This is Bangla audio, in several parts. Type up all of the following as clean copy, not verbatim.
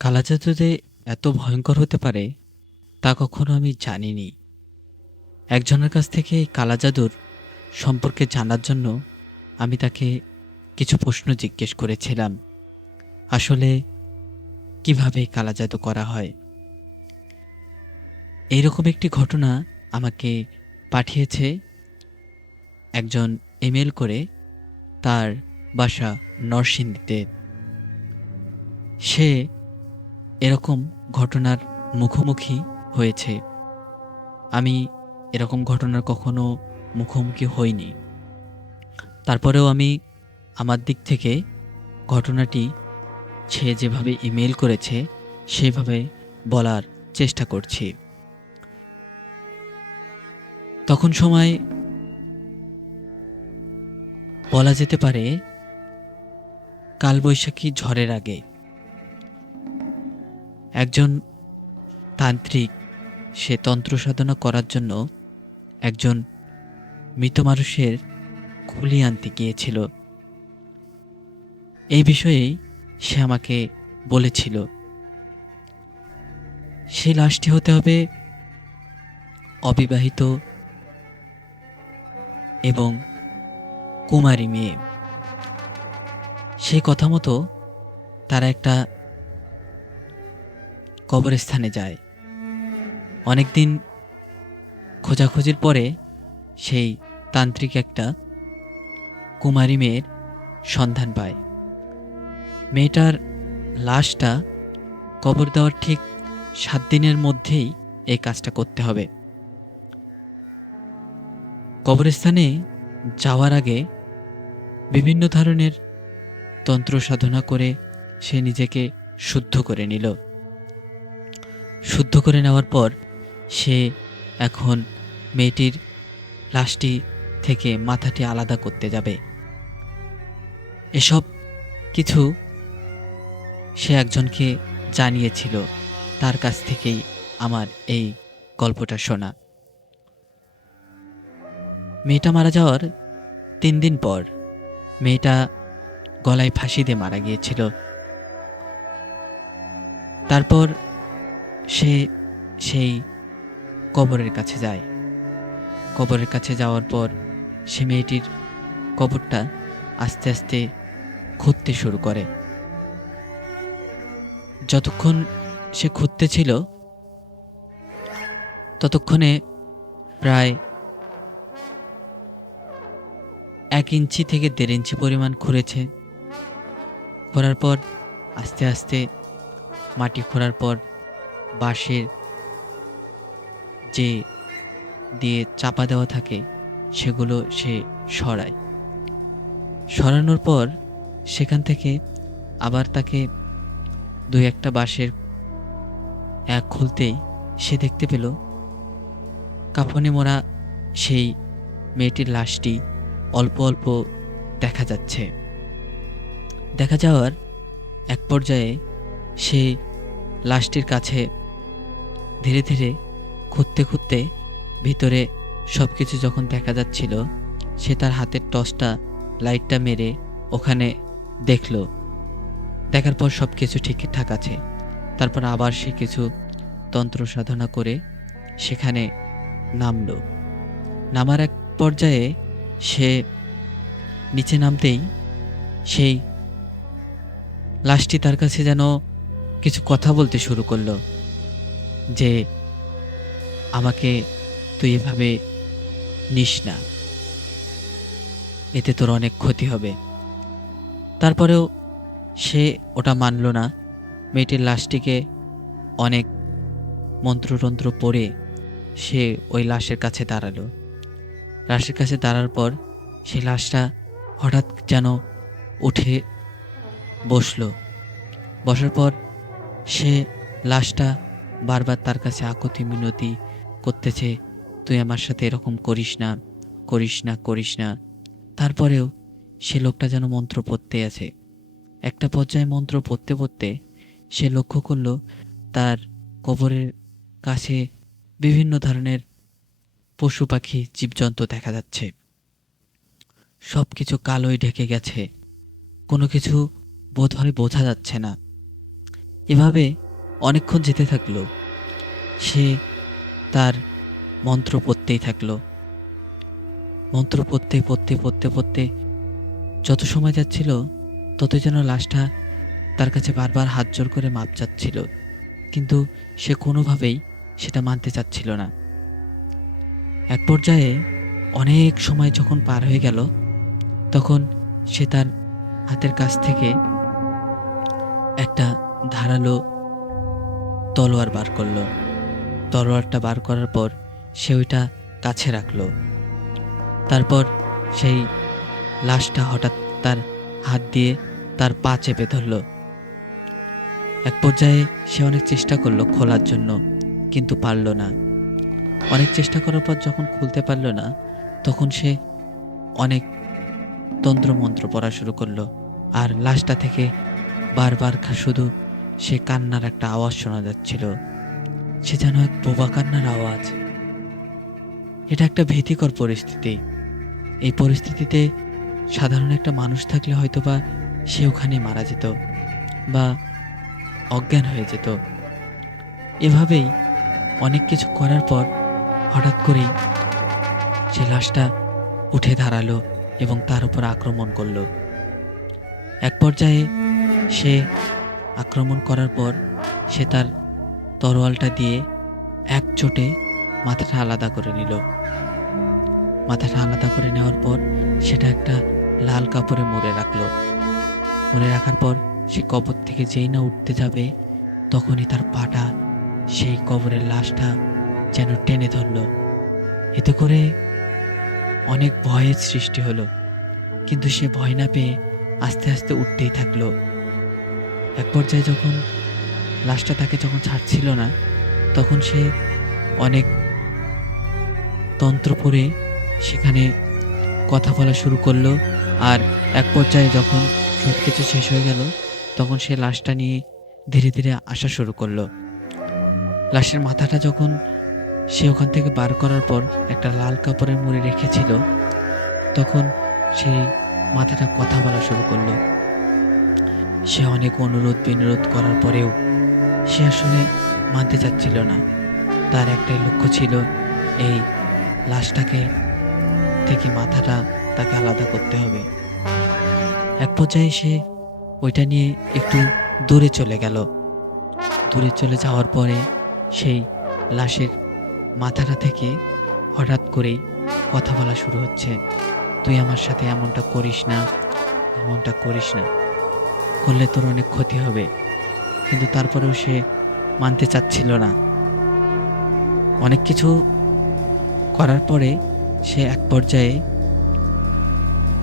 কালাজাদু যে এত ভয়ঙ্কর হতে পারে তা কখনো আমি জানিনি। একজনের কাছ থেকে এই কালাজাদুর সম্পর্কে জানার জন্য আমি তাকে কিছু প্রশ্ন জিজ্ঞেস করেছিলাম। আসলে কিভাবে এই কালাজাদু করা হয়? এইরকম একটি ঘটনা আমাকে পাঠিয়েছে একজন ইমেল করে। তার বাসা নরসিংদীতে। সে এরকম ঘটনার মুখোমুখি হয়েছে। আমি এরকম ঘটনার কখনো মুখোমুখি হইনি। তারপরেও আমি আমার দিক থেকে ঘটনাটি সে যেভাবে ইমেল করেছে সেভাবে বলার চেষ্টা করছি। তখন সময় বলা যেতে পারে কালবৈশাখী ঝড়ের আগে। একজন তান্ত্রিক সে তন্ত্র সাধনা করার জন্য একজন মৃত মানুষের খুলি আনতে গিয়েছিল। এই বিষয়েই সে আমাকে বলেছিল সে লাশটি হতে হবে অবিবাহিত এবং কুমারী মেয়ে। সেই কথা মতো তারা একটা কবরস্থানে যায়। অনেকদিন খোঁজাখুঁজির পরে সেই তান্ত্রিক একটা কুমারী মেয়ের সন্ধান পায়। মেয়েটার লাশটা কবর দেওয়ার ঠিক 7 দিনের মধ্যেই এই কাজটা করতে হবে। কবরস্থানে যাওয়ার আগে বিভিন্ন ধরনের তন্ত্র সাধনা করে সে নিজেকে শুদ্ধ করে নিল। শুদ্ধ করে নেওয়ার পর সে এখন মেয়েটির লাশটি থেকে মাথাটি আলাদা করতে যাবে। এসব কিছু সে একজনকে জানিয়েছিল। তার কাছ থেকেই আমার এই গল্পটা শোনা। মেয়েটা মারা যাওয়ার 3 দিন পর মেয়েটা গলায় ফাঁসি দিয়ে মারা গিয়েছিল। তারপর সে সেই কবরের কাছে যায়। কবরের কাছে যাওয়ার পর সে মেয়েটির কবরটা আস্তে আস্তে খুঁড়তে শুরু করে। যতক্ষণ সে খুঁড়তে ছিল ততক্ষণে প্রায় 1 ইঞ্চি থেকে 1.5 ইঞ্চি পরিমাণ খুঁড়েছে। খোঁড়ার পর আস্তে আস্তে মাটি খোঁড়ার পর বাঁশের যে দিয়ে চাপা দেওয়া থাকে সেগুলো সে সরায়। সরানোর পর সেখান থেকে আবার তাকে 2-1টা বাঁশের খুলতেই সে দেখতে পেল কাফনে মোড়া সেই মেয়েটির লাশটি অল্প অল্প দেখা যাচ্ছে। দেখা যাওয়ার এক পর্যায়ে সে লাশটির কাছে ধীরে ধীরে খুঁড়তে খুঁড়তে ভিতরে সব কিছু যখন দেখা যাচ্ছিল সে তার হাতের টর্চটা লাইটটা মেরে ওখানে দেখল। দেখার পর সব কিছু ঠিকঠাক আছে। তারপর আবার সে কিছু তন্ত্র সাধনা করে সেখানে নামলো। নামার এক পর্যায়ে সে নিচে নামতেই সেই লাশটি তার কাছে যেন কিছু কথা বলতে শুরু করলো যে আমাকে তুই এভাবে নিস না, এতে তোর অনেক ক্ষতি হবে। তারপরেও সে ওটা মানল না। মেয়েটির লাশটিকে অনেক মন্ত্রতন্ত্র পড়ে সে ওই লাশের কাছে দাঁড়ালো। লাশের কাছে দাঁড়ার পর সেই লাশটা হঠাৎ যেন উঠে বসলো। বসার পর সে লাশটা বারবার তার কাছে আকুতি মিনতি করতেছে, তুই আমার সাথে এরকম করিস না, করিস না, করিস না। তারপরেও সে লোকটা যেন মন্ত্র পড়তে আছে। একটা পর্যায়ে মন্ত্র পড়তে পড়তে সে লক্ষ্য করল তার কবরের কাছে বিভিন্ন ধরনের পশু পাখি জীবজন্তু দেখা যাচ্ছে। সব কিছু কালোয় ঢেকে গেছে, কোনো কিছু বোধহয় বোঝা যাচ্ছে না। এভাবে অনেকক্ষণ যেতে থাকলো। সে তার মন্ত্র পড়তেই থাকলো। মন্ত্র পড়তে যত সময় যাচ্ছিল ততই যেন লাশটা তার কাছে বারবার হাত জোড় করে মাপ চাচ্ছিল। কিন্তু সে কোনোভাবেই সেটা মানতে চাচ্ছিল না। এক পর্যায়ে অনেক সময় যখন পার হয়ে গেল, তখন সে তার হাতের কাছ থেকে একটা ধারালো তলোয়ার বার করলো। তলোয়ারটা বার করার পর সে ওইটা কাছে রাখলো। তারপর সেই লাশটা হঠাৎ তার হাত দিয়ে তার পা চেপে ধরল। এক পর্যায়ে সে অনেক চেষ্টা করলো খোলার জন্য, কিন্তু পারল না। অনেক চেষ্টা করার পর যখন খুলতে পারল না, তখন সে অনেক তন্ত্রমন্ত্র পড়া শুরু করলো। আর লাশটা থেকে বারবার শুধু সে কান্নার একটা আওয়াজ শোনা যাচ্ছিল। সে যেন এক বোবা কান্নার আওয়াজ। এটা একটা ভীতিকর পরিস্থিতি। এই পরিস্থিতিতে সাধারণ একটা মানুষ থাকলে হয়তোবা সে ওখানে মারা যেত বা অজ্ঞান হয়ে যেত। এভাবেই অনেক কিছু করার পর হঠাৎ করেই সে লাশটা উঠে দাঁড়ালো এবং তার উপর আক্রমণ করলো। এক পর্যায়ে সে আক্রমণ করার পর সে তার তরোয়ালটা দিয়ে এক চোটে মাথাটা আলাদা করে নিল। মাথাটা আলাদা করে নেওয়ার পর সেটা একটা লাল কাপড়ে মুড়ে রাখলো। মুড়ে রাখার পর সে কবর থেকে যেই না উঠতে যাবে, তখনই তার পাটা সেই কবরের লাশটা যেন টেনে ধরল। এতে করে অনেক ভয়ের সৃষ্টি হলো, কিন্তু সে ভয় না পেয়ে আস্তে আস্তে উঠতেই থাকলো। এক পর্যায়ে যখন লাশটা তাকে যখন ছাড়ছিল না, তখন সে অনেক তন্ত্র পড়ে সেখানে কথা বলা শুরু করলো। আর এক পর্যায়ে যখন সব কিছু শেষ হয়ে গেল, তখন সে লাশটা নিয়ে ধীরে ধীরে আসা শুরু করলো। লাশের মাথাটা যখন সে ওখান থেকে বার করার পর একটা লাল কাপড়ের মুড়ে রেখেছিল, তখন সেই মাথাটা কথা বলা শুরু করলো। সে অনেক অনুরোধ বিনোরোধ করার পরেও সে আসলে মানতে চাচ্ছিল না। তার একটাই লক্ষ্য ছিল এই লাশটাকে থেকে মাথাটা তাকে আলাদা করতে হবে। এক পর্যায়ে সে ওইটা নিয়ে একটু দূরে চলে গেল। দূরে চলে যাওয়ার পরে সেই লাশের মাথাটা থেকে হঠাৎ করেই কথা বলা শুরু হচ্ছে, তুই আমার সাথে এমনটা করিস না, এমনটা করিস না, করলে তোর অনেক ক্ষতি হবে। কিন্তু তারপরেও সে মানতে চাচ্ছিল না। অনেক কিছু করার পরে সে এক পর্যায়ে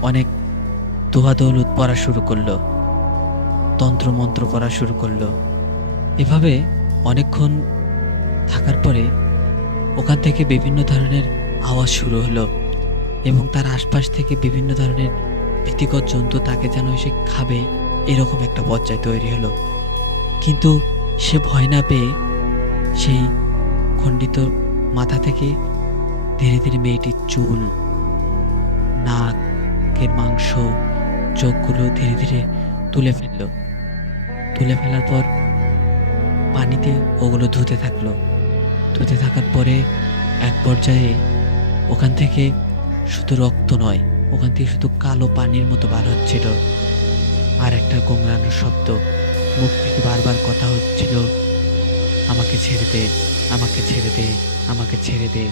অনেক দোয়া দৌলত পড়া শুরু করলো, তন্ত্রমন্ত্র পড়া শুরু করলো। এভাবে অনেকক্ষণ থাকার পরে ওখান থেকে বিভিন্ন ধরনের আওয়াজ শুরু হলো এবং তার আশপাশ থেকে বিভিন্ন ধরনের ভীতিকর জন্তু তাকে যেন এসে খাবে, এরকম একটা পর্যায় তৈরি হলো। কিন্তু সে ভয় না পেয়ে সেই খণ্ডিত মাথা থেকে ধীরে ধীরে মেয়েটির চুল, নাকের মাংস, চোখগুলো ধীরে ধীরে তুলে ফেললো। তুলে ফেলার পর পানিতে ওগুলো ধুতে থাকলো। ধুতে থাকার পরে এক পর্যায়ে ওখান থেকে শুধু রক্ত নয়, ওখান থেকে শুধু কালো পানির মতো বার হচ্ছিল। আর একটা গোংরানোর শব্দ, মুখ থেকে বারবার কথা হচ্ছিল, আমাকে ছেড়ে দে, আমাকে ছেড়ে দে, আমাকে ছেড়ে দে।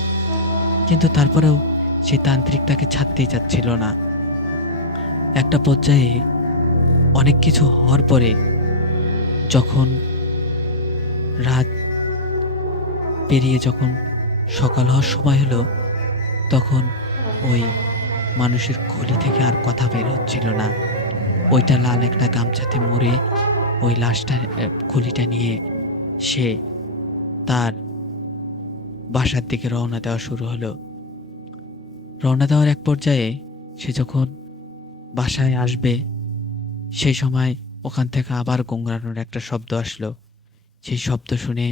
কিন্তু তারপরেও সেই তান্ত্রিক তাকে ছাড়তেই চাচ্ছিল না। একটা পর্যায়ে অনেক কিছু হওয়ার পরে যখন রাত পেরিয়ে যখন সকাল হওয়ার সময় হলো, তখন ওই মানুষের খুলি থেকে আর কথা বের হচ্ছিল না। ওইটা লাল একটা গামছাতে মুড়ে ওই লাশটা খুলিটা নিয়ে সে তার বাসার দিকে রওনা দেওয়া শুরু হলো। রওনা দেওয়ার এক পর্যায়ে সে যখন বাসায় আসবে, সেই সময় ওখান থেকে আবার গোংরানোর একটা শব্দ আসলো। সেই শব্দ শুনে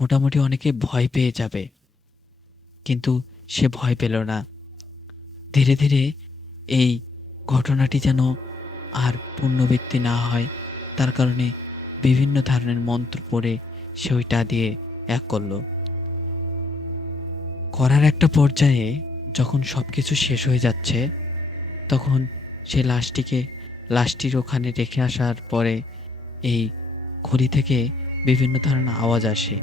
মোটামুটি অনেকে ভয় পেয়ে যাবে, কিন্তু সে ভয় পেল না। ধীরে ধীরে এই ঘটনাটি যেন আর পুনরাবৃত্তি না হয়, তার কারণে বিভিন্ন ধরনের মন্ত্র পড়ে সে ওইটা দিয়ে এক করলো। করার একটা পর্যায়ে যখন সবকিছু শেষ হয়ে যাচ্ছে, তখন সে লাশটির ওখানে রেখে আসার পরে এই খড়ি থেকে বিভিন্ন ধরনের আওয়াজ আসে।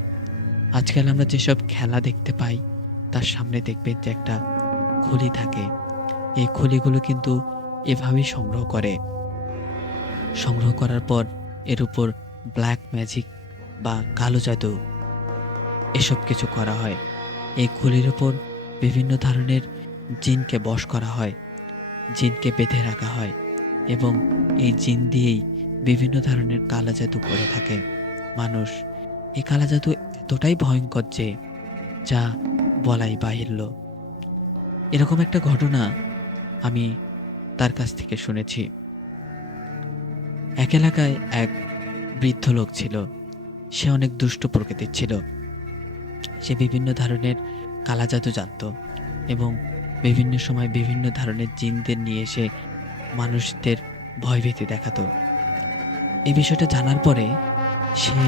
আজকাল আমরা যেসব খেলা দেখতে পাই, তার সামনে দেখবেন যে একটা খলি থাকে। এই খলিগুলো কিন্তু এভাবেই সংগ্রহ করে। সংগ্রহ করার পর এর উপর ব্ল্যাক ম্যাজিক বা কালো জাদু এসব কিছু করা হয়। এই খলির উপর বিভিন্ন ধরনের জিনকে বশ করা হয়, জিনকে বেঁধে রাখা হয় এবং এই জিন দিয়েই বিভিন্ন ধরনের কালা জাদু করে থাকে মানুষ। এই কালা জাদু এতটাই ভয়ঙ্কর যে যা বলাই বাহিল্য। এরকম একটা ঘটনা আমি তার কাছ থেকে শুনেছি। এক এলাকায় এক বৃদ্ধ লোক ছিল। সে অনেক দুষ্ট প্রকৃতির ছিল। সে বিভিন্ন ধরনের কালা জাদু জানত এবং বিভিন্ন সময় বিভিন্ন ধরনের জিনদের নিয়ে এসে মানুষদের ভয়ভীতি দেখাতো। এই বিষয়টা জানার পরে সে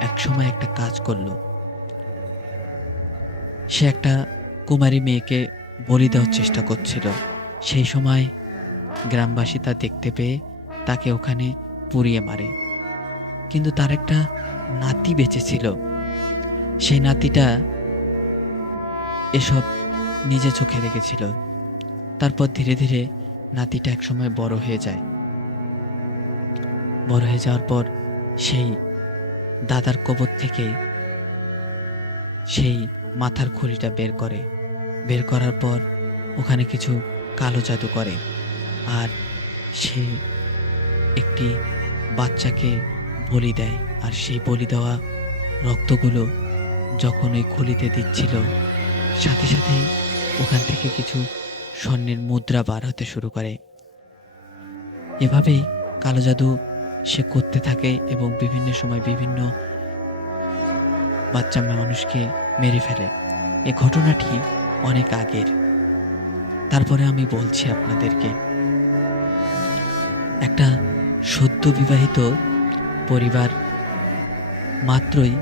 এক সময় একটা কাজ করলো। সে একটা কুমারী মেয়েকে বলি দেওয়ার চেষ্টা করছিল। সেই সময় গ্রামবাসী তা দেখতে পেয়ে তাকে ওখানে পুড়িয়ে মারে। কিন্তু তার একটা নাতি বেঁচে ছিল। সেই নাতিটা এসব নিজে চোখে দেখেছিল। তারপর ধীরে ধীরে নাতিটা একসময় বড় হয়ে যায়। বড় হয়ে যাওয়ার পর সেই দাদার কবর থেকে সেই মাথার খুলিটা বের করে। বের করার পর ওখানে কিছু কালো জাদু করে। আর সে একটি বাচ্চাকে বলি দেয়। আর সেই বলি দেওয়া রক্তগুলো যখন ওই খুলিতে দিচ্ছিল, সাথে সাথেই ওখান থেকে কিছু স্বর্ণের মুদ্রা বার হতে শুরু করে। এভাবেই কালো জাদু সে করতে থাকে এবং বিভিন্ন সময় বিভিন্ন বাচ্চা মানুষকে মেরে ফেলে। এই ঘটনাটি অনেক আগের। তারপরে আমি বলছি আপনাদেরকে, একটা সদ্য বিবাহিত পরিবার মাত্রই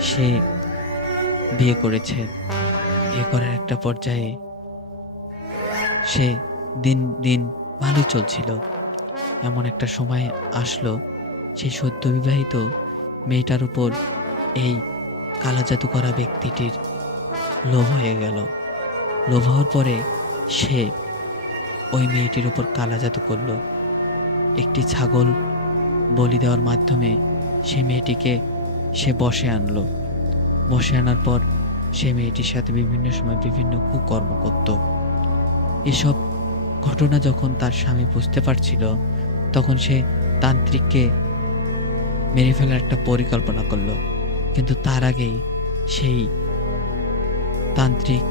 সে বিয়ে করেছে। বিয়ে করার একটা পর্যায়ে সে দিন দিন ভালোই চলছিল। এমন একটা সময় আসলো, সেই সদ্য বিবাহিত মেয়েটার উপর এই কালা জাদু করা ব্যক্তিটির লোভ হয়ে গেল। লোভ হওয়ার পরে সে ওই মেয়েটির উপর কালা জাদু করলো। একটি ছাগল বলি দেওয়ার মাধ্যমে সে মেয়েটিকে সে বশে আনলো। বশে আনার পর সে মেয়েটির সাথে বিভিন্ন সময় বিভিন্ন কুকর্ম করত। এসব ঘটনা যখন তার স্বামী বুঝতে পারছিল, তখন সে তান্ত্রিককে মেরে ফেলার একটা পরিকল্পনা করলো। কিন্তু তার আগেই সেই তান্ত্রিক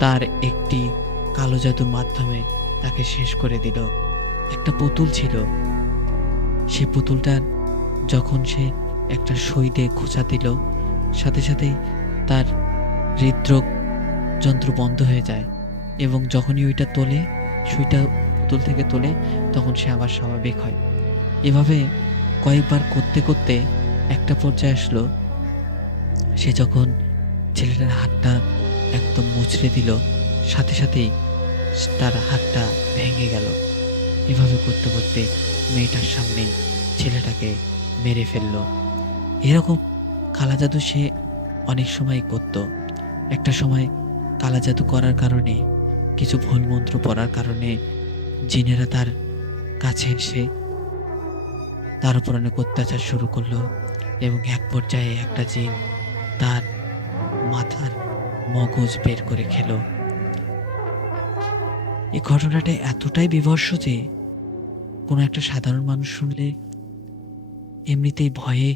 তার একটি কালো জাদুর মাধ্যমে তাকে শেষ করে দিল। একটা পুতুল ছিল। সে পুতুলটার যখন সে একটা সুই দিয়ে খোঁচা দিল, সাথে সাথেই তার হৃদরোগ যন্ত্র বন্ধ হয়ে যায় এবং যখনই ওইটা তোলে, সুইটা পুতুল থেকে তোলে, তখন সে আবার স্বাভাবিক হয়। এভাবে কয়েকবার করতে করতে একটা পর্যায়ে আসলো, সে যখন ছেলেটার হাতটা একদম মুচড়ে দিল, সাথে সাথেই তার হাতটা ভেঙে গেল। এভাবে করতে করতে মেয়েটার সামনেই ছেলেটাকে মেরে ফেললো। এরকম কালা জাদু সে অনেক সময় করত। একটা সময় কালা জাদু করার কারণে, কিছু ভুল মন্ত্র পড়ার কারণে জিনেরা তার কাছে এসে তার উপর অনেক অত্যাচার শুরু করলো এবং এক পর্যায়ে একটা জিন তার মাথার মগজ বের করে খেলো। এই ঘটনাটা এতটাই বীভৎস যে কোনো একটা সাধারণ মানুষ শুনলে এমনিতেই ভয়ে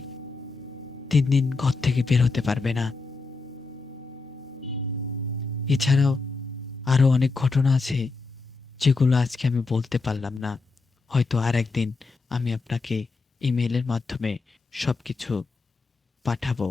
3 দিন ঘর থেকে বের হতে পারবে না। এছাড়াও আরো অনেক ঘটনা আছে যেগুলো আজকে আমি বলতে পারলাম না। হয়তো আর একদিন আমি আপনাকে ইমেইলের মাধ্যমে সবকিছু পাঠাবো।